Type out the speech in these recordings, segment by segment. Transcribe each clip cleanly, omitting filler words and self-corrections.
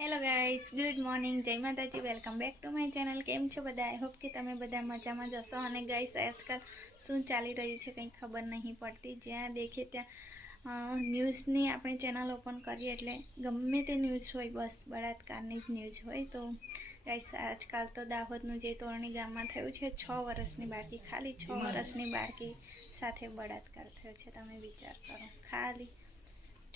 Hello guys, good morning, જય માતાજી, welcome back to my channel. કેમ છો બધા? આઈ હોપ કે તમે બધા મજામાં જ હશો. અને ગાઈસ, આજકાલ શું ચાલી રહ્યું છે કંઈ ખબર નહીં પડતી. જ્યાં દેખે ત્યાં ન્યૂઝની આપણે ચેનલ ઓપન કરીએ એટલે ગમે તે ન્યૂઝ હોય, બસ બળાત્કારની જ ન્યૂઝ હોય. તો ગાઈસ, આજકાલ તો દાહોદનું જે તોરણી ગામમાં થયું છે, 6 વર્ષની બાળકી, ખાલી 6 વર્ષની બાળકી સાથે બળાત્કાર થયો છે. તમે વિચાર કરો, ખાલી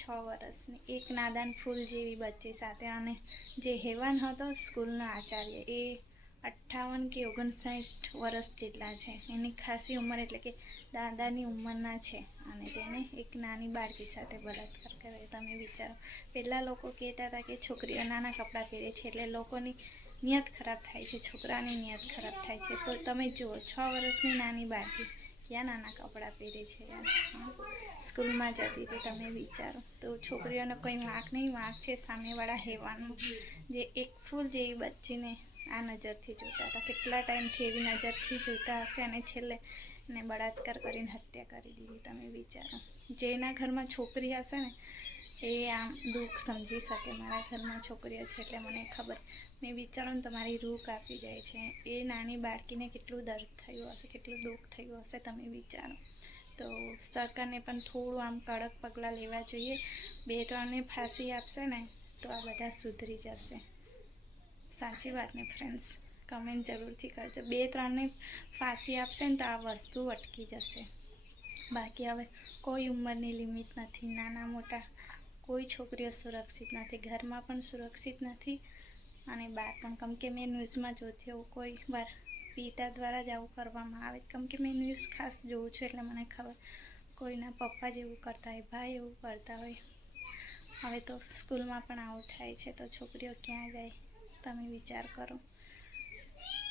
6 વર્ષની એક નાદાન ફૂલ જેવી બચ્ચી સાથે. અને જે હેવાન હતો સ્કૂલનો આચાર્ય, એ 58 કે 59 વર્ષ જેટલા છે. એની ખાસી ઉંમર એટલે કે દાદાની ઉંમરના છે. અને તેને એક નાની બાળકી સાથે બળાત્કાર કરે. તમે વિચારો, પહેલાં લોકો કહેતા હતા કે છોકરીઓ નાના કપડાં પહેરે છે એટલે લોકોની નિયત ખરાબ થાય છે, છોકરાની નિયત ખરાબ થાય છે. તો તમે જુઓ, 6 વર્ષની નાની બાળકી ક્યાં નાના કપડાં પહેરે છે યાર. સ્કૂલમાં જતી હતી, તમે વિચારો. તો છોકરીઓનો કોઈ વાંક નહીં, વાંક છે સામેવાળા હેવાનો, જે એક ફૂલ જેવી બચ્ચીને આ નજરથી જોતા હતા. કેટલા ટાઈમથી એવી નજરથી જોતા હશે અને છેલ્લે એને બળાત્કાર કરીને હત્યા કરી દીધી. તમે વિચારો, જેના ઘરમાં છોકરી હશે ને એ આમ દુઃખ સમજી શકે. મારા ઘરમાં છોકરીઓ છે એટલે મને ખબર. મેં વિચારો ને તમારી રૂહ કાપી જાય છે. એ નાની બાળકીને કેટલું દર્દ થયું હશે, કેટલું દુઃખ થયું હશે, તમે વિચારો. તો સરકારને પણ થોડું આમ કડક પગલાં લેવા જોઈએ. 2-3ને ફાંસી આપશે ને તો આ બધા સુધરી જશે. સાચી વાત ને ફ્રેન્ડ્સ? કમેન્ટ જરૂરથી કરજો. 2-3ને ફાંસી આપશે ને તો આ વસ્તુ અટકી જશે. બાકી હવે કોઈ ઉંમરની લિમિટ નથી. નાના મોટા કોઈ છોકરીઓ સુરક્ષિત નથી, ઘરમાં પણ સુરક્ષિત નથી અને બહાર પણ. કેમ કે મેં ન્યૂઝમાં જોતી હોઉં કોઈ વાર પિતા દ્વારા જ આવું કરવામાં આવે. કેમ કે મેં ન્યૂઝ ખાસ જોઉં છું એટલે મને ખબર. કોઈના પપ્પા જેવું કરતા હોય, ભાઈ એવું કરતા હોય. હવે તો સ્કૂલમાં પણ આવું થાય છે, તો છોકરીઓ ક્યાં જાય? તમે વિચાર કરો.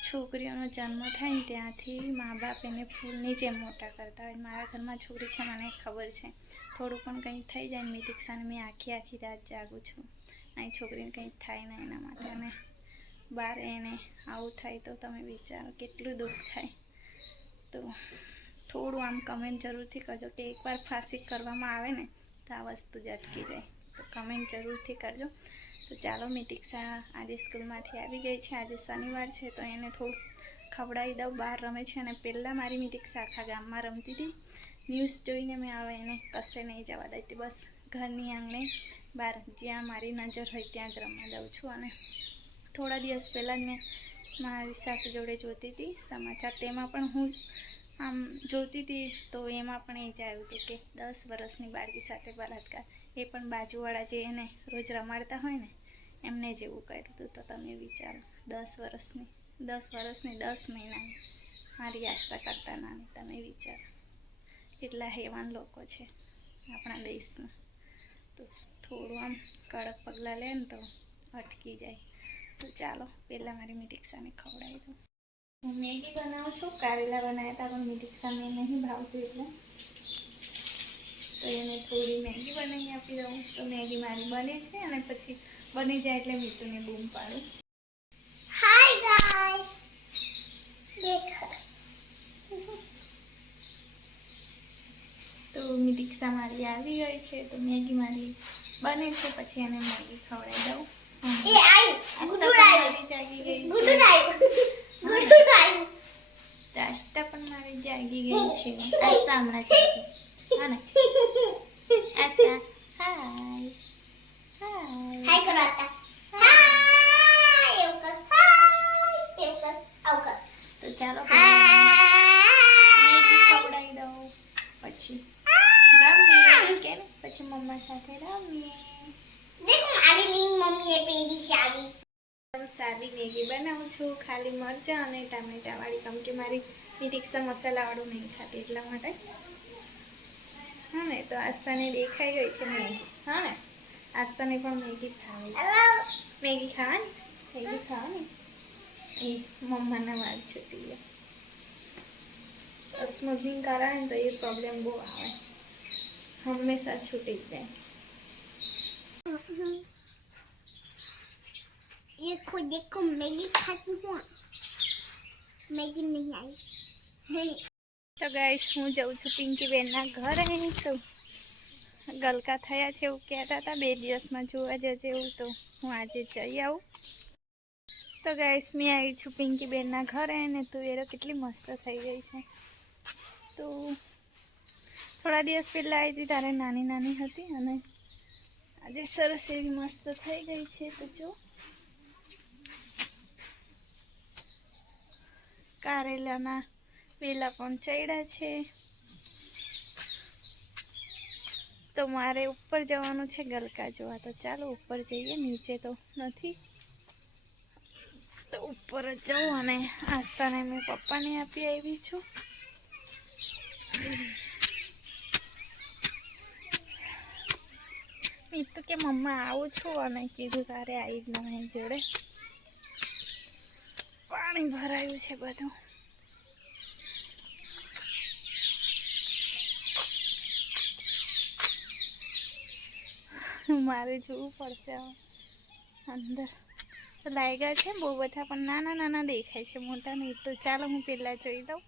છોકરીઓનો જન્મ થાય ને ત્યાંથી મા બાપ એને ફૂલની જેમ મોટા કરતા હોય. મારા ઘરમાં છોકરી છે, મને ખબર છે. થોડું પણ કંઈ થઈ જાય ને મિતિક્ષાને, મેં આખી રાત જાગું છું. અહીં છોકરીને કંઈ થાય ને એના માટે. અને બહાર એને આવું થાય તો તમે વિચારો કેટલું દુઃખ થાય. તો થોડું આમ કમેન્ટ જરૂરથી કરજો કે એકવાર ફાંસી કરવામાં આવે ને તો આ વસ્તુ જ અટકી જાય. તો કમેન્ટ જરૂરથી કરજો. તો ચાલો, મિતિક્ષા આજે સ્કૂલમાંથી આવી ગઈ છે. આજે શનિવાર છે તો એને થોડું ખવડાવી દઉં. બહાર રમે છે. અને પહેલાં મારી મિતિક્ષા આખા ગામમાં રમતી હતી. ન્યૂઝ જોઈને મેં હવે એને કશે નહીં જવા દેતી. બસ ઘરની આંગણે બહાર જ્યાં મારી નજર હોય ત્યાં જ રમવા દઉં છું. અને થોડા દિવસ પહેલાં જ મેં મારી સાસુ જોડે જોતી હતી સમાચાર. તેમાં પણ હું આમ જોતી હતી તો એમાં પણ એ જ આવ્યું હતું કે 10 વર્ષની બાળકી સાથે બળાત્કાર. એ પણ બાજુવાળા જે એને રોજ રમાડતા હોય ને એમને જેવું કર્યું હતું. તો તમે વિચારો, 10 વર્ષની 10 મહિનાની, મારી આશા કરતા નાની. તમે વિચારો કેટલા હેવાન લોકો છે આપણા દેશમાં. તો થોડું આમ કડક પગલાં લે ને તો અટકી જાય. તો ચાલો, પહેલાં મારી મિતિક્ષાને ખવડાવી દઉં. હું મેગી બનાવું છું. કારેલા બનાવ્યા હતા પણ મિતિક્ષાને નહીં ભાવતું એટલે તો એને થોડી મેગી બનાવી આપી દઉં. તો મેગી મારી બને છે અને પછી બની જાય એટલે મીતુને બૂમ પાડું. હાય ગાઈસ, દેખો. તો મિતિક્ષા મારી આવી ગઈ છે. તો મેગી મારી બને છે, પછી એને મેગી ખવડાવી દઉં. એ આઈ મારી જાગી ગઈ છે. આસ્તા પણ મારી જાગી ગઈ છે. આસ્તા હમણાં જાગી. હા ને આસ્તા? હાય હાય કરો આતા. હાય એવું કર. હાય એવું કર. આવું કર. તો ચાલો મેગી ખવડાવી દઉં. પછી રમીએ કે પછી મમ્મા સાથે રમીએ. દેખો આલી લિંક મમ્મીએ પેરી સાવી. સાદી મેગી બનાવું છું, ખાલી મરચાં અને ટામેટાવાળી. કેમ કે મારી મિતિક્ષા મસાલાવાળું નહીં ખાતી એટલા માટે. હા ને, તો આસ્તાને દેખાઈ ગઈ છે મેગી. હા ને, આસ્તાને પણ મેગી ખાવી છે. મેગી ખાવાની એ મમ્માના વાળ છૂટી ગયા. સ્મૂથિંગ કરાવે ને તો એ પ્રોબ્લેમ બહુ આવે, હંમેશા છૂટી જ જાય. ये खुद देखो मैगी खाती हूँ. मैगी नहीं आई. તો ગાઈસ, હું જાઉં છું પિંકી બેનના ઘરે. તો ગલકા થયા છે એવું કહેતા હતા 2 દિવસમાં જોવા જજે એવું, તો હું આજે જઈ આવું. તો ગાઈસ મેં આવી છું પિંકી બેનના ઘરે ને તુવેરો કેટલી મસ્ત થઈ ગઈ છે. તો થોડા દિવસ પહેલાં આવી હતી ત્યારે નાની નાની હતી અને આજે સરસ એવી મસ્ત થઈ ગઈ છે. તો જો કારેલાના વેલા પણ ચડ્યા છે. તો મારે ઉપર જવાનું છે ગલકા જોવા, તો ચાલો ઉપર જઈએ. નીચે તો નથી, તો ઉપર જ જાઉં. અને આસ્તાને મેં પપ્પાને આપી આવી છું. મેં તો કે મમ્મા આવું છું અને કીધું તારે આવી જ નહીં જોડે. પાણી ભરાયું છે બધું. મારે જોવું પડશે અંદર. તો લાગ્યા છે બહુ બધા, પણ નાના નાના દેખાય છે, મોટા નહીં. તો ચાલો હું પહેલાં જોઈ દઉં.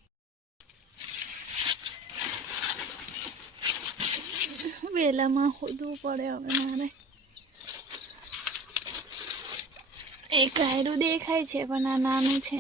વેલામાં ખોદવું પડે હવે મારે. એક આયરું દેખાય છે પણ આ નાનું છે.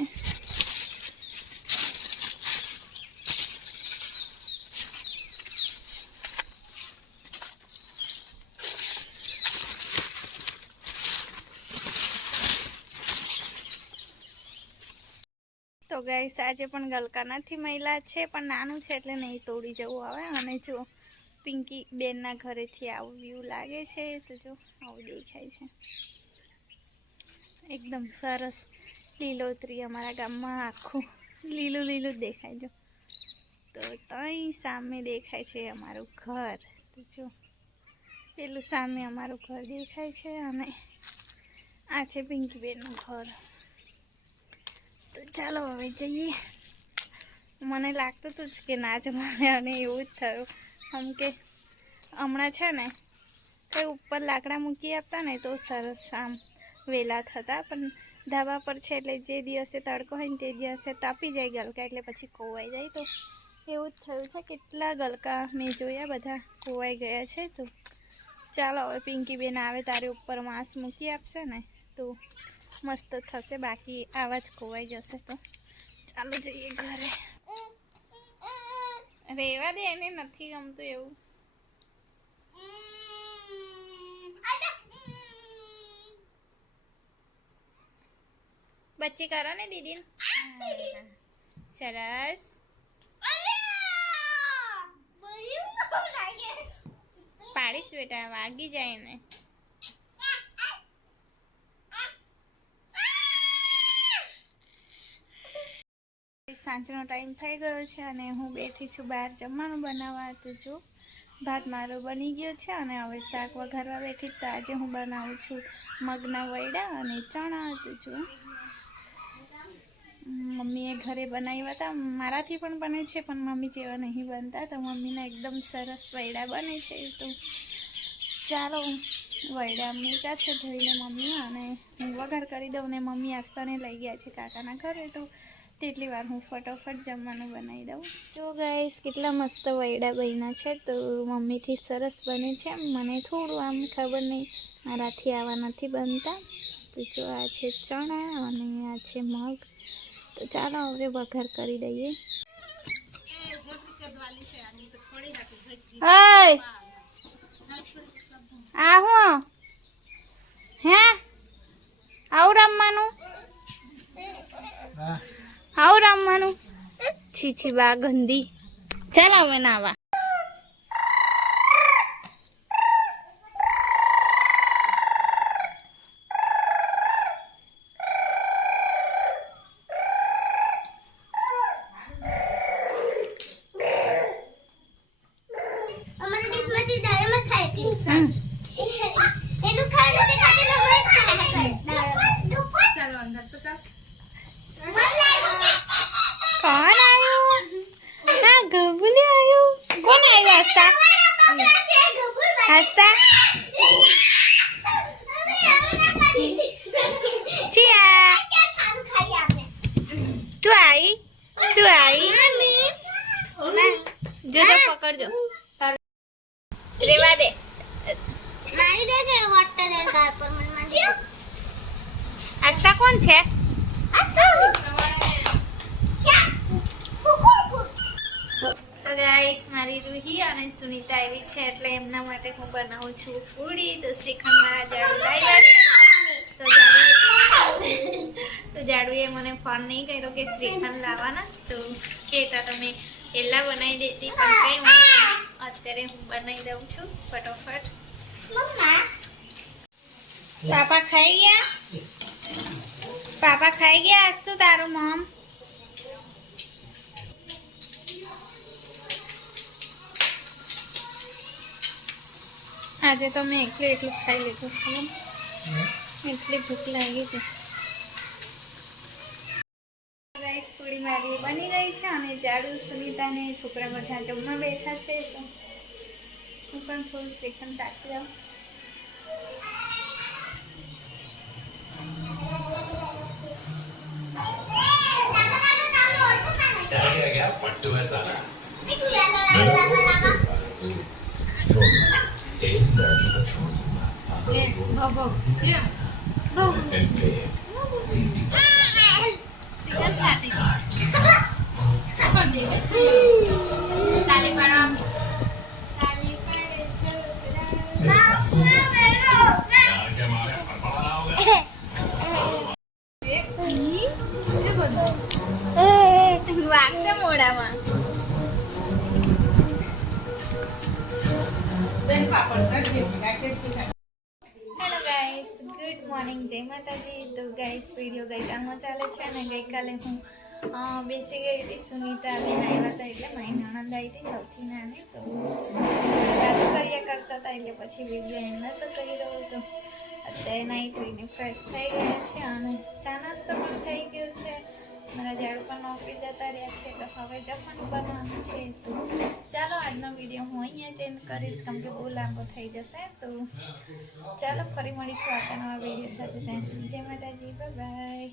તો ગાઈસ આજે પણ ગલકા નથી, મહિલા છે પણ નાનું છે એટલે નહીં તોડી જવું આવે. અને જો પિંકી બેનના ઘરેથી આવું વ્યૂ લાગે છે. તો જો આવું દેખાય છે, એકદમ સરસ લીલોતરી. અમારા ગામમાં આખું લીલું લીલું જ દેખાય. જો તો તઈ સામે દેખાય છે અમારું ઘર. તો જો પેલું સામે અમારું ઘર દેખાય છે અને આ છે પિંકી બેનનું ઘર. તો ચાલો હવે જઈએ. મને લાગતું હતું જ કે ના જ મળે અને એવું જ થયું. આમ કે હમણાં છે ને કંઈ ઉપર લાકડા મૂકી આપતા ને તો સરસ આમ વેલા થતા, પણ ધાબા પર છે એટલે જે દિવસે તડકો હોય ને તે દિવસે તાપી જાય ગલકા, એટલે પછી કોવાઈ જાય. તો એવું જ થયું છે. કેટલા ગલકા મેં જોયા, બધા કોવાઈ ગયા છે. તો ચાલો હવે પિંકી બેન આવે તારે ઉપર માંસ મૂકી આપશે ને તો મસ્ત થશે, બાકી આવા જ કોવાઈ જશે. તો ચાલો જઈએ ઘરે. રેવા દે, એને નથી ગમતું એવું. બચ્ચી કરો ને દીદી. સરસ. પાડીશ બેટા, વાગી જાય ને. સાંજનો ટાઈમ થઈ ગયો છે અને હું બેઠી છું બહાર જમવાનું બનાવવા. તો જો ભાત મારો બની ગયો છે અને હવે શાક વઘારવા બેઠી. તો આજે હું બનાવું છું મગના વૈડા અને ચણા. તો જો મમ્મીએ ઘરે બનાવ્યા હતા, મારાથી પણ બને છે પણ મમ્મી જેવા નહીં બનતા. તો મમ્મીના એકદમ સરસ વૈડા બને છે. તો ચાલો વૈડા મૂક્યા છે ધોઈને મમ્મી, અને હું વઘાર કરી દઉં. ને મમ્મી આસ્તાને લઈ ગયા છે કાકાના ઘરે, તો તેટલી વાર હું ફટોફટ જમવાનું બનાવી દઉં. જો ગાઈસ કેટલા મસ્ત વૈડા બન્યા છે. તો મમ્મીથી સરસ બને છે. મને થોડું આમ ખબર નહીં, મારાથી આવા નથી બનતા. તો જો આ છે ચણા અને આ છે મગ. તો ચાલો હવે વઘાર કરી દઈએ. આ હું હે આવું રમવાનું, આવું રમવાનું. છીછી બા ગંદી. ચાલ હવે નાવા. કોણ આવ્યું? હા ગબુલી આવ્યું. કોણ આવ્યું? આસ્તા આસ્તા ચિયા તું આવી, તું આવી. જો તો પકડજો. રેવા દે. મારી દે છે વોટર એન્ડ કાર પર મને મારી આસ્તા કોણ છે? તો ગાઈસ મારી રૂહી અને સુનીતા આવી છે એટલે એમના માટે હું બનાવું છું પૂરી. તો શ્રીખંડ મારા જાડુ લાવ્યા છે. તો જાડુએ મને ફોન નહીં કર્યો કે શ્રીખંડ લાવવાના, તો કહેતા તમે પહેલાં બનાવી દેતી, પણ કંઈ વાંધો નહીં, અત્યારે હું બનાવી દઉં છું ફટોફટ. મમ્મા પાપા ખાઈ ગયા? પાપા ખાઈ ગયા આજ તો તારું મમ? આજે તો મેં એકલું ખાઈ લીધું છે, એટલી ભૂખ લાગી છે. રાઈસ પૂરી મારી બની ગઈ છે અને જાડુ સુનીતા ને છોકરા બધા જમવા બેઠા છે. તો હું પણ થોડું શ્રીખંડ ચાખી લઉં. क्या फट्टू है साला तेरी लड़की को छोड़ दूंगा શ્રીખંડ ખાતી તાલી પાડો. તાલી પાડે છોકરા. क्या मारे फड़फड़ा होगा વાગશે મોઢામાં. હેલો ગાઈસ, ગુડ મોર્નિંગ, જય માતાજી. તો ગાઈસ વિડીયો ગઈકાલનો ચાલે છે અને ગઈકાલે હું બેસી ગઈ હતી. સુનીતા બેન આવ્યા હતા એટલે મારી નણંદ આવી હતી સૌથી નાની, તો વાતો કર્યા કરતા હતા એટલે પછી વિડીયો એમ નતો કરી રહ્યો હતો. અત્યારે નાહી ધોઈને ફ્રેશ થઈ ગયા છે અને ચા નાસ્તો પણ થઈ ગયો છે. મારા ઝાડુ પણ નોકરી જતા રહ્યા છે, તો હવે જમવાનું બનાવવાનું છે. તો ચાલો આજનો વિડીયો હું અહીંયા જ એન્ડ કરીશ, કેમ કે બહુ લાંબો થઈ જશે. તો ચાલો ફરી મળીશું આપણા નવા વિડીયો સાથે. ત્યાં સુધી જય માતાજી, બાય બાય.